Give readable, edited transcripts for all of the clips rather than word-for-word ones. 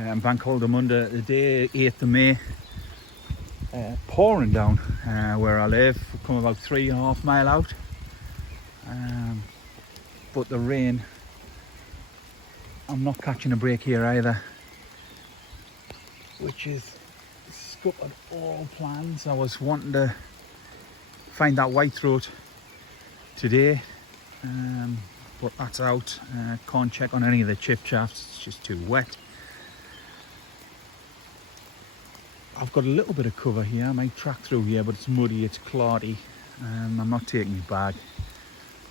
Bank holiday Monday, the day 8th of May. Pouring down where I live. We've come about 3.5 miles out. But the rain, I'm not catching a break here either, which is scuppered all plans. I was wanting to find that whitethroat today, but that's out. Can't check on any of the chip shafts, it's just too wet. I've got a little bit of cover here. I might track through here, but it's muddy, it's cloudy. I'm not taking my bag.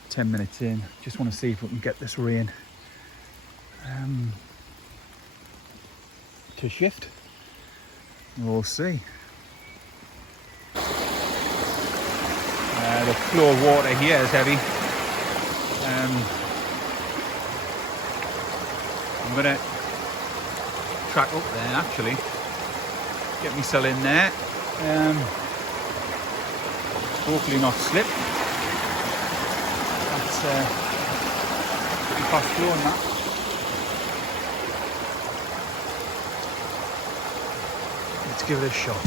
10 minutes in, just want to see if we can get this rain to shift. We'll see. The flow of water here is heavy. I'm going to track up there actually. Get myself in there. Hopefully not slip. That's pretty fast flowing that. Let's give it a shot.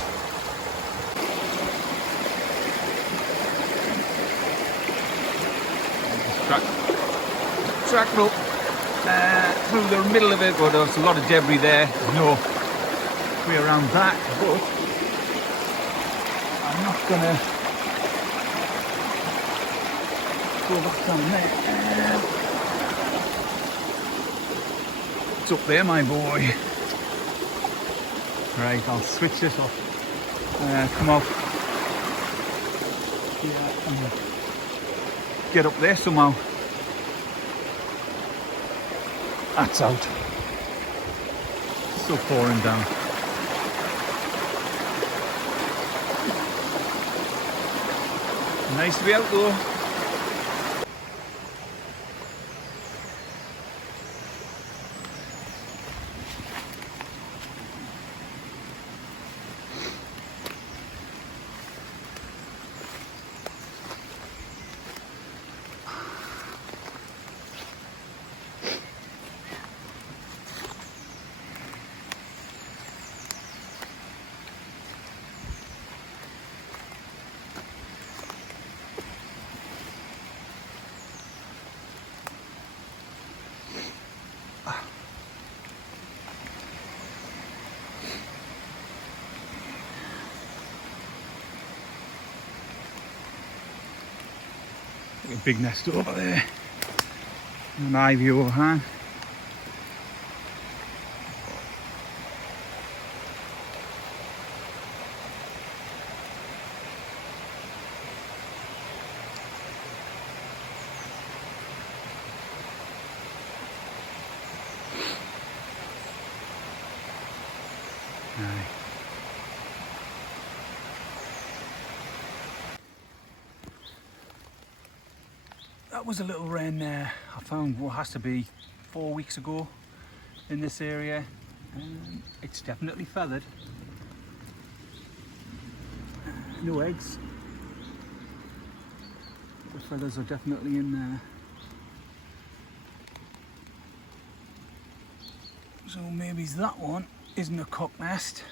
Track up through the middle of it, but there's a lot of debris there. There's no way around that, but I'm not gonna go back down there. It's up there, my boy. Right, I'll switch this off. Come off. Yeah, get up there somehow. That's out. Still pouring down. Nice to be out though. A big nest over there, an ivy overhang. Aye. That was a little rain there. I found what has to be 4 weeks ago in this area. It's definitely feathered. No eggs. The feathers are definitely in there. So maybe that one isn't a cock nest.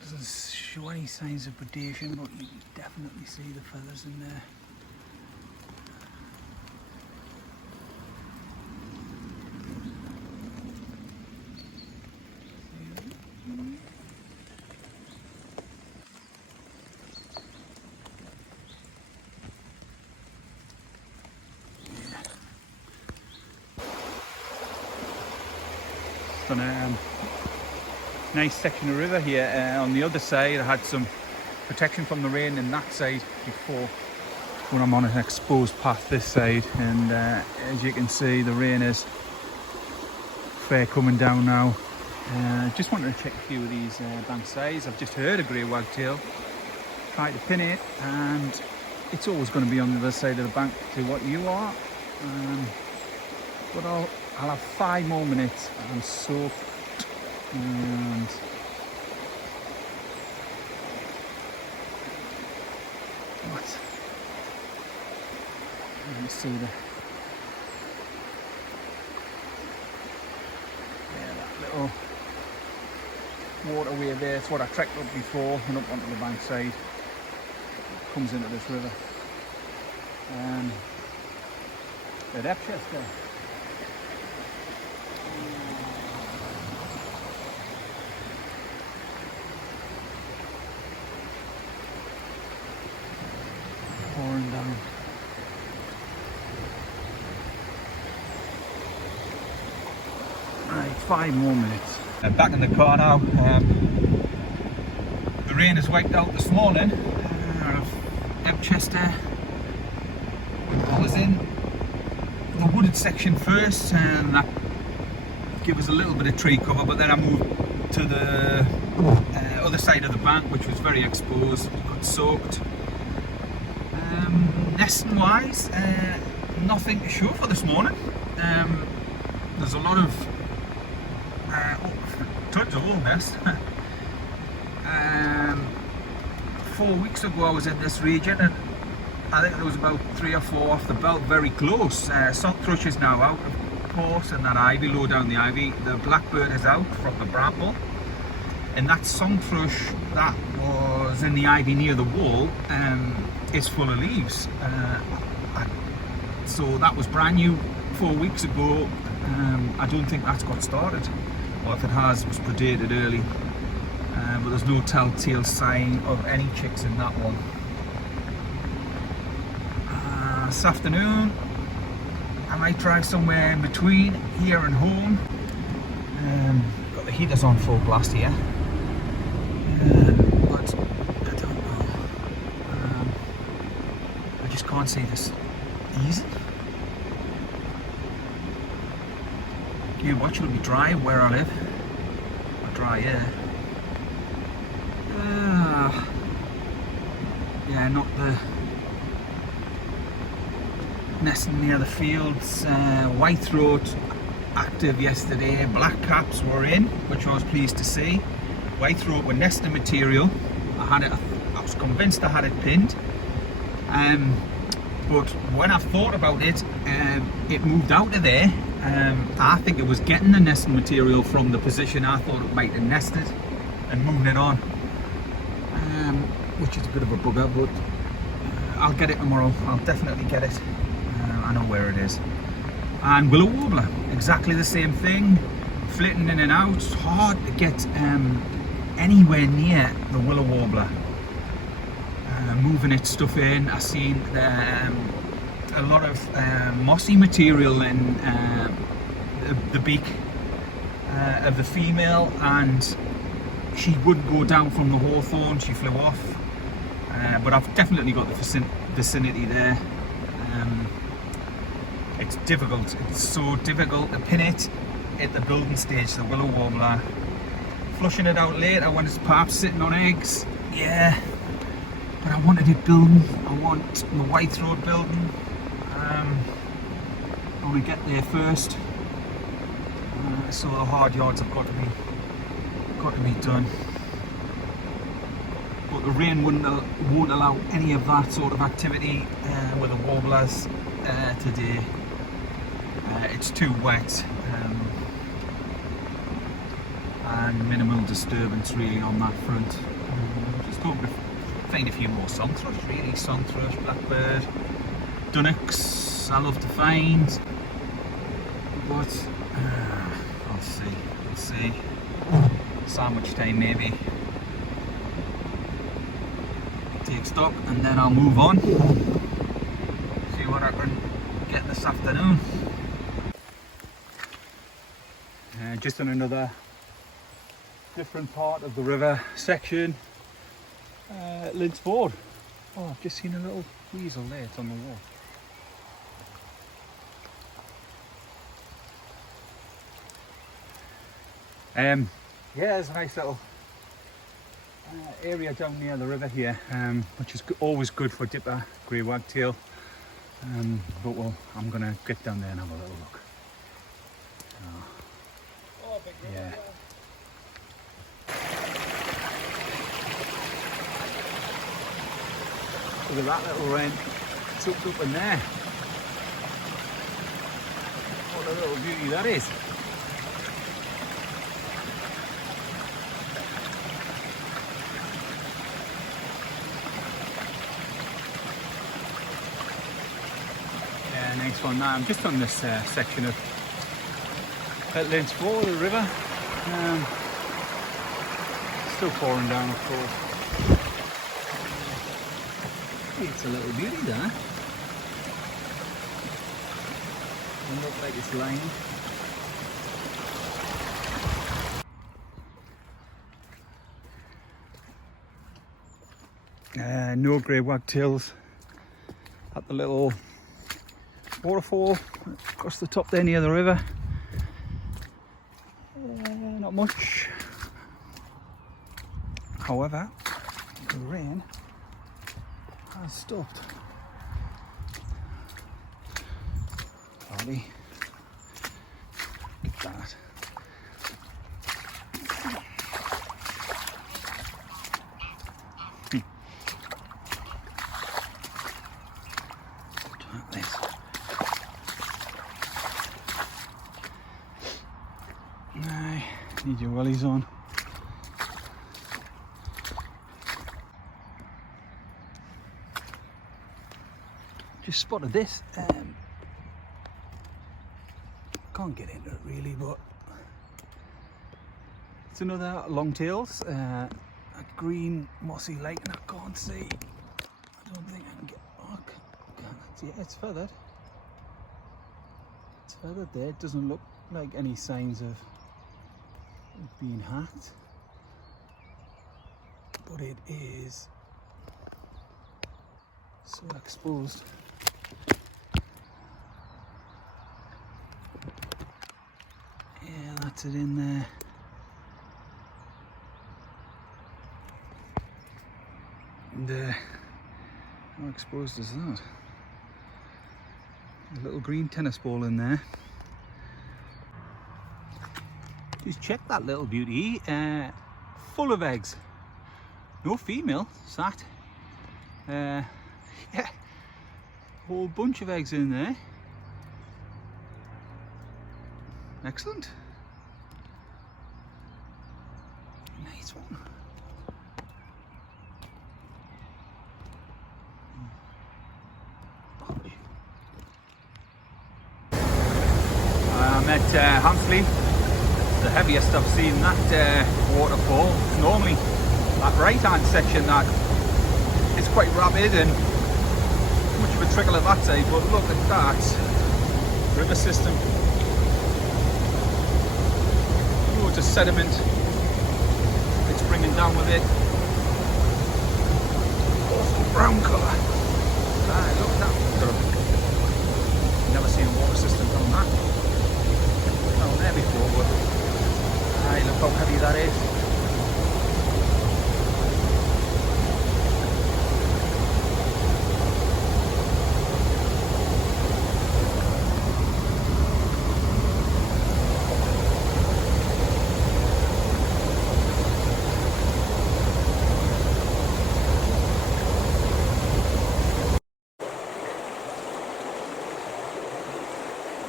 Doesn't show any signs of predation, but you can definitely see the feathers in there. It's on a nice section of river here. On the other side I had some protection from the rain in that side before, when I'm on an exposed path this side, and as you can see the rain is fair coming down now. Just wanted to check a few of these bank sides. I've just heard a grey wagtail try to pin it, and it's always going to be on the other side of the bank to what you are, but I'll have 5 more minutes. I'm soaked. And what? You see the little waterway there. It's what I trekked up before and up onto the bank side. Comes into this river. At Ebchester. Pouring down. Right, 5 more minutes. I'm back in the car now. The rain has wiped out this morning. Ebchester. I was in the wooded section first, and that gave us a little bit of tree cover, but then I moved to the other side of the bank, which was very exposed, got soaked. Nesting wise, nothing to show for this morning. There's a lot of tons of old nest. 4 weeks ago I was in this region, and I think there was about 3 or 4 off the belt, very close. Salt thrush is now out, of course, and that ivy, low down the ivy. The blackbird is out from the bramble, and that song thrush that was in the ivy near the wall is full of leaves. So that was brand new 4 weeks ago. I don't think that's got started, or if it has, it was predated early. But there's no telltale sign of any chicks in that one. This afternoon I might try somewhere in between here and home. Got the heaters on full blast here, but I don't know. I just can't see this easing. You watch, it'll be dry where I live, or dry here. Yeah, not the nesting near the fields. Whitethroat active yesterday. Black caps were in, which I was pleased to see. Whitethroat were nesting material. I was convinced I had it pinned. But when I thought about it, it moved out of there. I think it was getting the nesting material from the position I thought it might have nested and moving it on. Which is a bit of a bugger, but I'll get it tomorrow. I'll definitely get it. I know where it is. And willow warbler, exactly the same thing, flitting in and out. It's hard to get anywhere near the willow warbler. Moving its stuff in. I've seen a lot of mossy material in the beak of the female, and she would go down from the hawthorn. She flew off. But I've definitely got the vicinity there. It's difficult. It's so difficult to pin it at the building stage, the willow warbler. Flushing it out later when it's perhaps sitting on eggs, yeah. But I wanted it building. I want the whitethroat building. I want to get there first. So the hard yards have got to be done. But the rain won't allow any of that sort of activity with the warblers today. It's too wet, and minimal disturbance really on that front. Just hoping to find a few more song thrush, really. Song thrush, blackbird, dunnocks I love to find, but I'll see. Sandwich time maybe. Take stock and then I'll move on. See what I can get this afternoon. Just on another different part of the river section, Links Ford. Oh, I've just seen a little weasel there, it's on the wall. Yeah, there's a nice little area down near the river here, which is always good for dipper, grey wagtail. But I'm gonna get down there and have a little look. Yeah. Look at that little wren tucked up in there. What a little beauty that is. Nice one. Now I'm just on this section of Lanes 4 of the river. Still pouring down, of course. It's a little beauty there. Doesn't look like it's lined. No grey wagtails at the little waterfall across the top there near the river. Not much. However, the rain has stopped. Bobby, get that. Need your wellies on. Just spotted this. Can't get into it really, but it's another longtails. A green mossy lake, and I can't see. I don't think I can get. Oh, yeah, it's feathered. It's feathered there. It doesn't look like any signs of being hacked, but it is so exposed. Yeah, that's it in there. And how exposed is that? A little green tennis ball in there. Just check that little beauty, full of eggs. No female, sat. Yeah, a whole bunch of eggs in there. Excellent. Nice one. I'm at Huntley. The heaviest I've seen that waterfall. It's normally that right hand section that is quite rapid and much of a trickle at that side, but look at that river system. Loads of sediment it's bringing down with it. Awful brown colour. Look at that. Never seen a water system on that. Down there before, but look how heavy that is.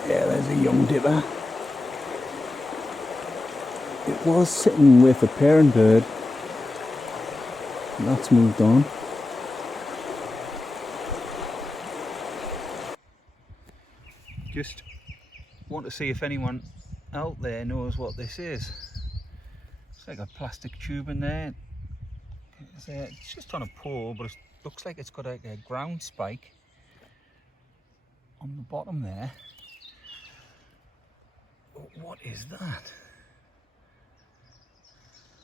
Yeah, there's a young dipper. It was sitting with a parent bird. That's moved on. Just want to see if anyone out there knows what this is. It's like a plastic tube in there. It's just on a pole, but it looks like it's got a ground spike on the bottom there. But what is that?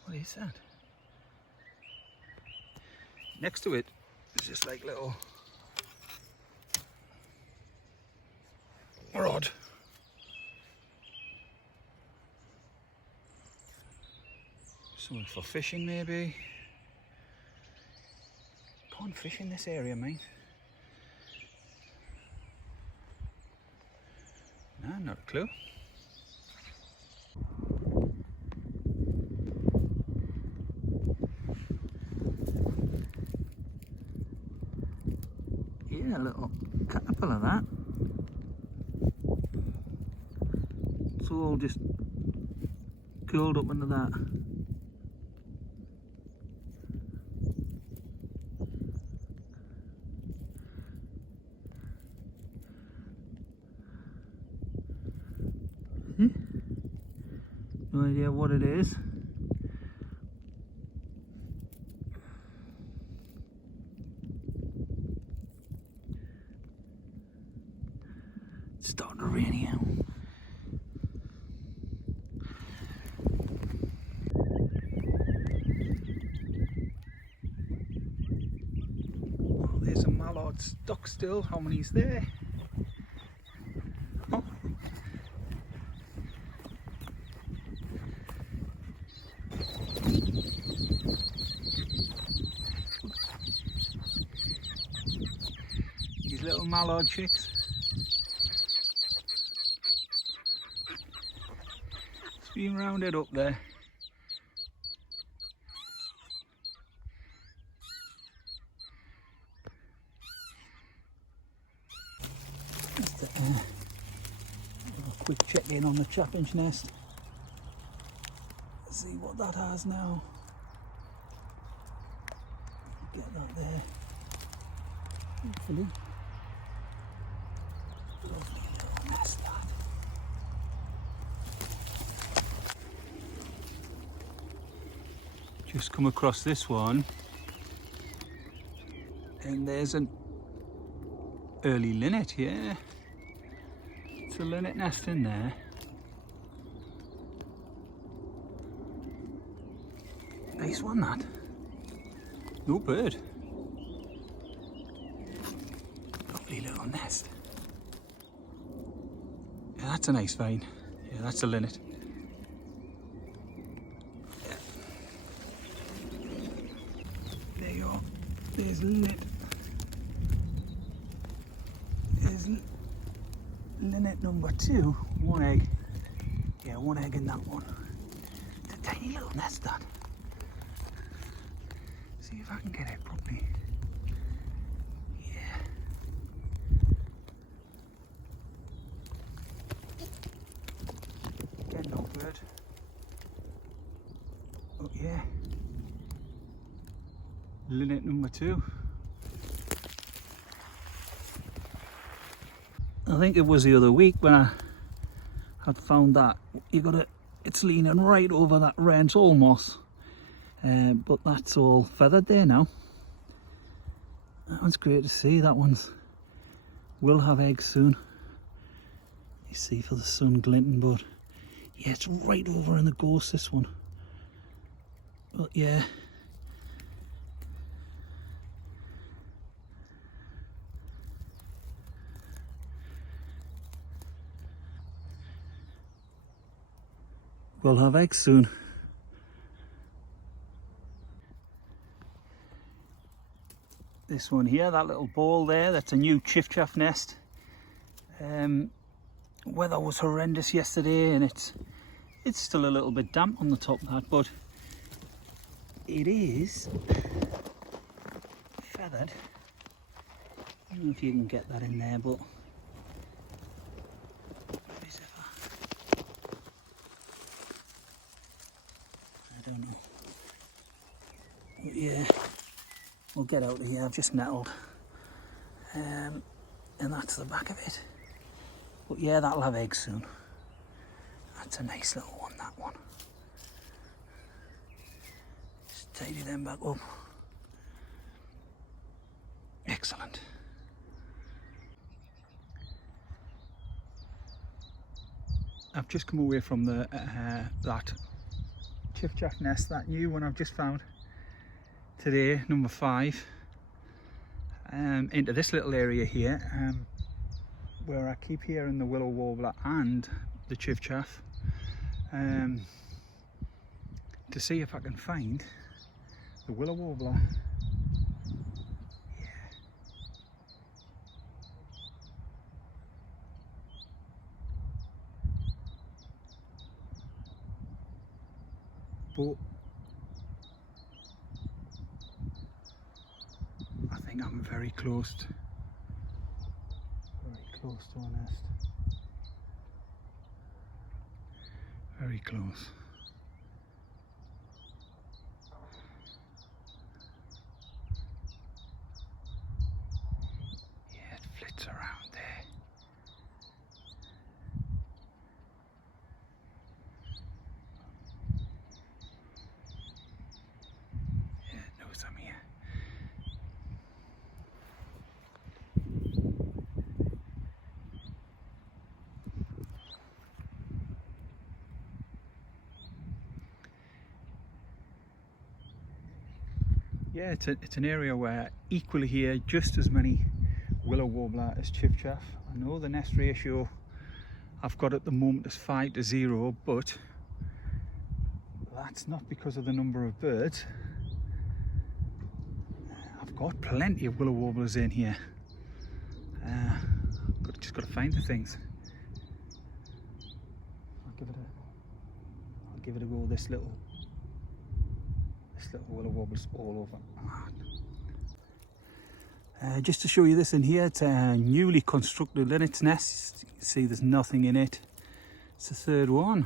What is that? Next to it is just like little rod. Something for fishing maybe. Can't fish in this area, mate. No, not a clue. Yeah, a little caterpillar that. It's all just curled up under that. No idea what it is. It's starting to rain here. Oh, there's a mallard stuck still. How many's there? Oh. These little mallard chicks. It's been rounded up there. Just a quick check in on the chaffinch nest. See what that has now. Get that there. Hopefully. Lovely little nest that. Just come across this one, and there's an early linnet here. It's a linnet nest in there. Nice one, that. No bird. Lovely little nest. Yeah, that's a nice vine. Yeah, that's a linnet. Yeah. There you are. There's linnet. There's linnet number 2. 1 egg. Yeah, 1 egg in that one. It's a tiny little nest, that. See if I can get it properly. Yeah. Again, no bird. Oh yeah. Linnet number 2. I think it was the other week when I had found that it's leaning right over that wrench moss. But that's all feathered there now. That one's great to see. That one's will have eggs soon. You see for the sun glinting, but yeah, it's right over in the gorse, this one. But yeah. We'll have eggs soon. This one here, that little ball there, that's a new chiffchaff nest. Weather was horrendous yesterday, and it's still a little bit damp on the top of that, but it is feathered. I don't know if you can get that in there, but I don't know. But yeah. We'll get out of here. I've just nettled, and that's the back of it. But yeah, that'll have eggs soon. That's a nice little one, that one. Just tidy them back up. Excellent. I've just come away from the that chiffchaff nest, that new one I've just found today, number 5, into this little area here, where I keep hearing the willow warbler and the chiffchaff, to see if I can find the willow warbler. Yeah. But I think I'm very close to a nest. Very close. Yeah, it flits around there. yeah, it's an area where equally here just as many willow warbler as chiffchaff. I know the nest ratio I've got at the moment is 5-0, but that's not because of the number of birds. I've got plenty of willow warblers in here. Just got to find the things. I'll give it a go. This little willow warbler's all over. Just to show you this in here, it's a newly constructed linnet's nest. You can see there's nothing in it. It's the third one.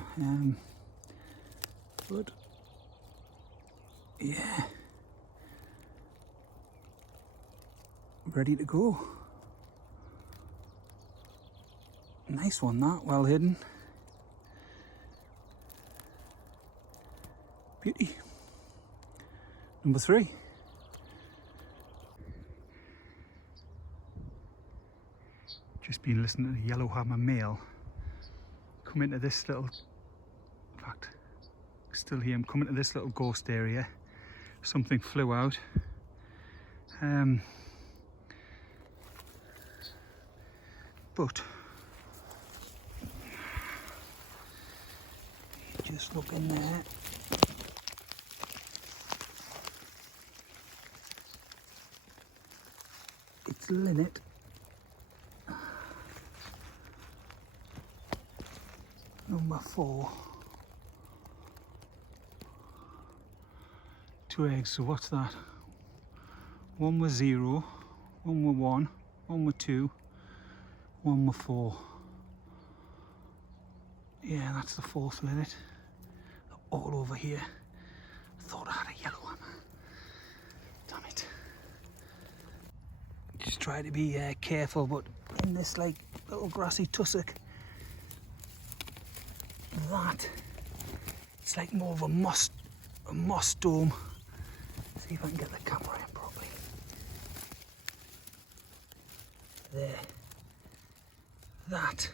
But yeah, ready to go. Nice one, that, well hidden. Beauty. Number 3. Just been listening to the yellowhammer male come into this little, in fact, still here, I'm coming to this little ghost area. Something flew out. But just look in there. It's linnet. Number 4. 2 eggs, so what's that? 1 was 0, 1 was 1, 1 was 2, 1 was 4. Yeah, that's the 4th linnet. All over here. Thought I had a yellow one. Damn it. Just try to be careful, but in this like little grassy tussock, that it's like more of a moss dome. See if I can get the camera in properly. There. That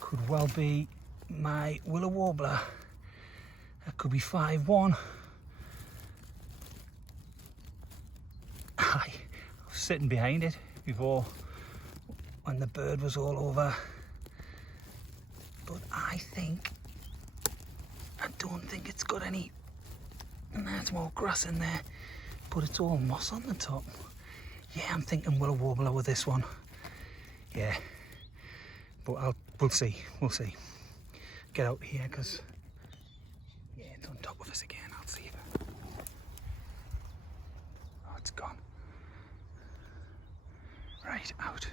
could well be my willow warbler. That could be 5-1. I was sitting behind it before when the bird was all over. But I don't think it's got any. There's more grass in there, but it's all moss on the top. Yeah, I'm thinking willow warbler with this one. Yeah, but we'll see. Get out here because yeah, it's on top of us again. I'll see it. Oh, it's gone. Right, out.